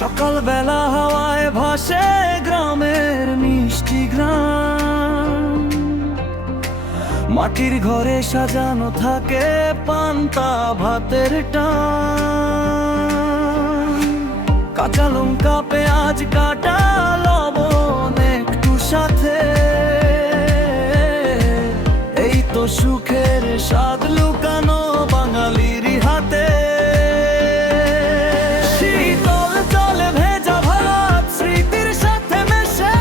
সকালবেলা হাওয়ায় ভাসে গ্রামের মিষ্টি ঘ্রাণ, মাটির ঘরে সাজানো থাকে পান্তা ভাতের টান। কাঁচা লঙ্কা পেঁয়াজ কাটা লবণ একটু সাথে, এই তো সুখের স্বাদ লুকানো বাঙালির হাতে। শীতল জলে ভেজা ভাত স্মৃতির সাথে মেশে,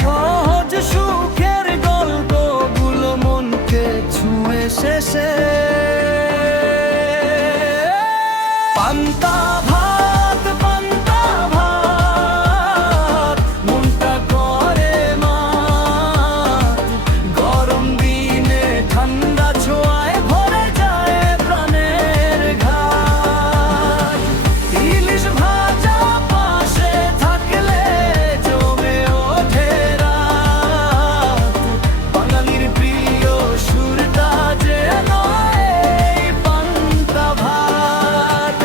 সহজ সুখের গল্পগুলো মনকে ছুঁয়ে শেষে। পান্তা ভাত পান্তা ভাত মনটা করে মাত, গরম দিনে ঠান্ডা ছোঁয়ায় ভরে যায় প্রাণের ঘাট। ইলিশ ভাজা পাশে থাকলে জমে ওঠে রাত, বাঙালির প্রিয় সুরটা যেন এই পান্তা ভাত।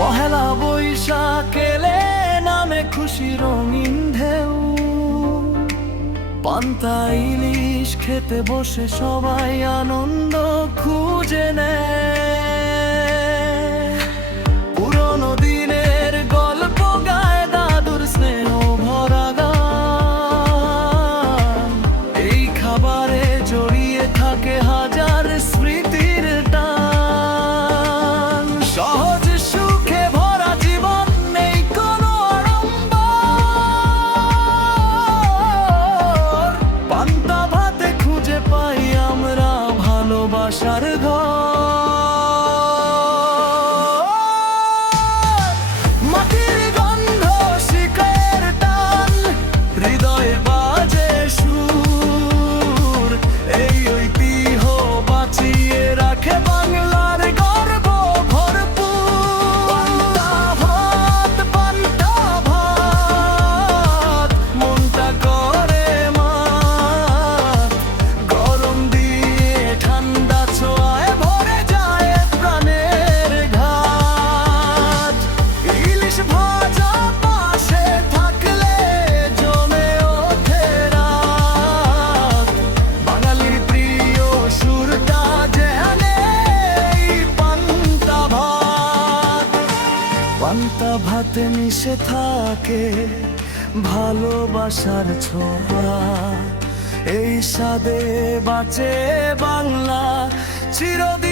পহেলা বৈশাখ এলে নামে খুশি রঙিন ঢেউ, পান্তা ইলিশ খেতে বসে সবাই আনন্দ খুঁজে নেয়। পুরনো দিনের গল্প গায় দাদুর স্নেহ ভরা গান, এই খাবারে জড়িয়ে থাকে হাজার স্মৃতির টান। সহজ সুখে ভরা জীবন নেই কোনো আড়ম্বর, পান্তা ভাতে খুঁজে পাই আমরা ভালোবাসার ঘর। মাটির গন্ধ শিখের টান হৃদয়ে বাজে সুর, এই ঐতিহ্য বাঁচিয়ে রাখে বাংলার গর্ব ভরপুর। পান্তা ভাত মনটা করে মাত, গরম দিয়ে ঠান্ডা ছোঁয়ায় ভরে যায় প্রাণের ঘাট। ইলিশ ভাজা পাশে থাকলে জমে ওঠে রাত, বাঙালির প্রিয় সুরটা যেন এই পান্তা ভাত। পান্তা ভাতে মিশে থাকে ভালোবাসার ছোঁয়া, এই স্বাদে বাঁচে বাংলা চিরদিন।